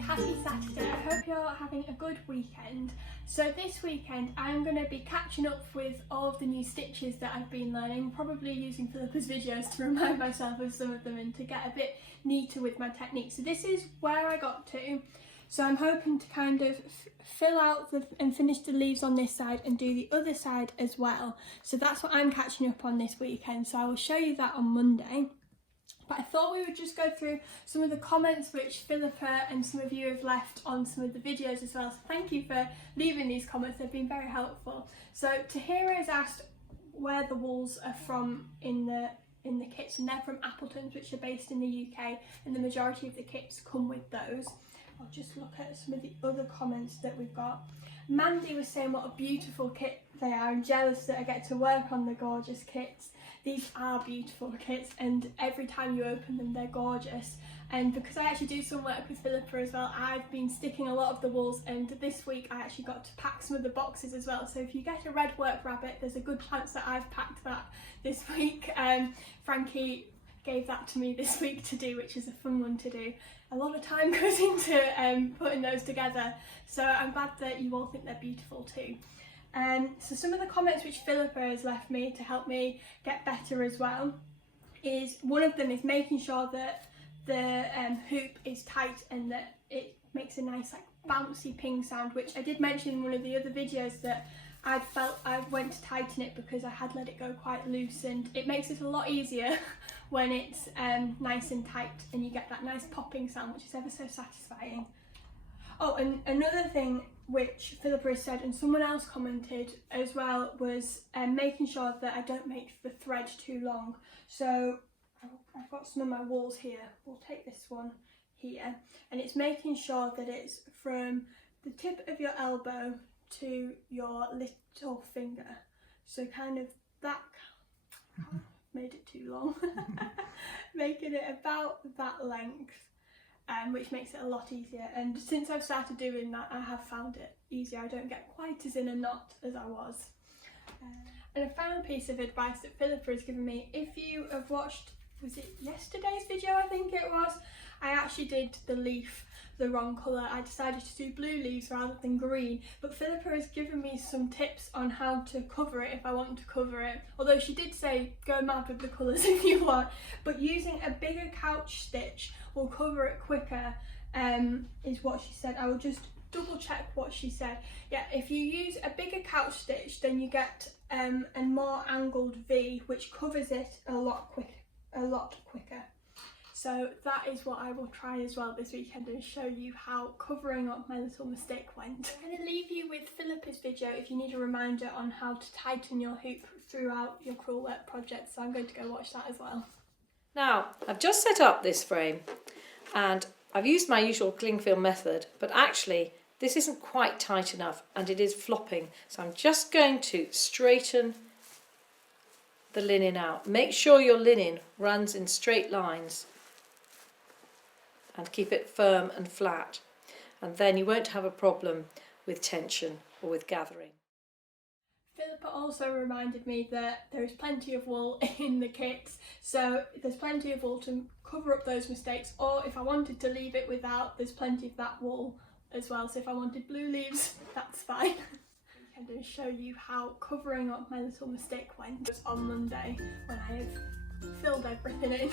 Happy Saturday. I hope you're having a good weekend. So this weekend I'm going to be catching up with all of the new stitches that I've been learning, probably using Philippa's videos to remind myself of some of them and to get a bit neater with my technique. So this is where I got to. So I'm hoping to kind of fill out and finish the leaves on this side and do the other side as well. So that's what I'm catching up on this weekend. So I will show you that on Monday. But I thought we would just go through some of the comments which Philippa and some of you have left on some of the videos as well. So thank you for leaving these comments, they've been very helpful. So Tahira has asked where the wools are from in the kits, and they're from Appleton's, which are based in the UK, and the majority of the kits come with those. I'll just look at some of the other comments that we've got. Mandy was saying what a beautiful kit they are. I'm jealous that I get to work on the gorgeous kits. These are beautiful kits, and every time you open them they're gorgeous. And because I actually do some work with Philippa as well, I've been sticking a lot of the wools, and this week I actually got to pack some of the boxes as well. So if you get a red work rabbit, there's a good chance that I've packed that this week. Frankie gave that to me this week to do, which is a fun one to do. A lot of time goes into putting those together, so I'm glad that you all think they're beautiful too. So some of the comments which Philippa has left me to help me get better as well is, one of them is making sure that the hoop is tight and that it makes a nice like bouncy ping sound, which I did mention in one of the other videos that I went to tighten it because I had let it go quite loose, and it makes it a lot easier when it's nice and tight and you get that nice popping sound, which is ever so satisfying. Oh, and another thing which Philippa has said, and someone else commented as well, was making sure that I don't make the thread too long. So I've got some of my wools here. We'll take this one here, and it's making sure that it's from the tip of your elbow to your little finger. So kind of that, made it too long, making it about that length. Which makes it a lot easier, and since I've started doing that I have found it easier. I don't get quite as in a knot as I was. And a final piece of advice that Philippa has given me, if you have watched, was it yesterday's video I think it was, I actually did the leaf the wrong colour. I decided to do blue leaves rather than green, but Philippa has given me some tips on how to cover it if I want to cover it, although she did say go mad with the colours if you want, but using a bigger couch stitch will cover it quicker, is what she said. I will just double check what she said. Yeah, if you use a bigger couch stitch then you get a more angled V, which covers it a lot quicker. So that is what I will try as well this weekend, and show you how covering up my little mistake went. I'm going to leave you with Philippa's video if you need a reminder on how to tighten your hoop throughout your crewel work project, so I'm going to go watch that as well. Now, I've just set up this frame and I've used my usual cling film method, but actually this isn't quite tight enough and it is flopping. So I'm just going to straighten the linen out. Make sure your linen runs in straight lines and keep it firm and flat, and then you won't have a problem with tension or with gathering. Philippa also reminded me that there is plenty of wool in the kits, so there's plenty of wool to cover up those mistakes, or if I wanted to leave it without, there's plenty of that wool as well. So if I wanted blue leaves, that's fine. I'm going to show you how covering up my little mistake went on Monday when I have filled everything in.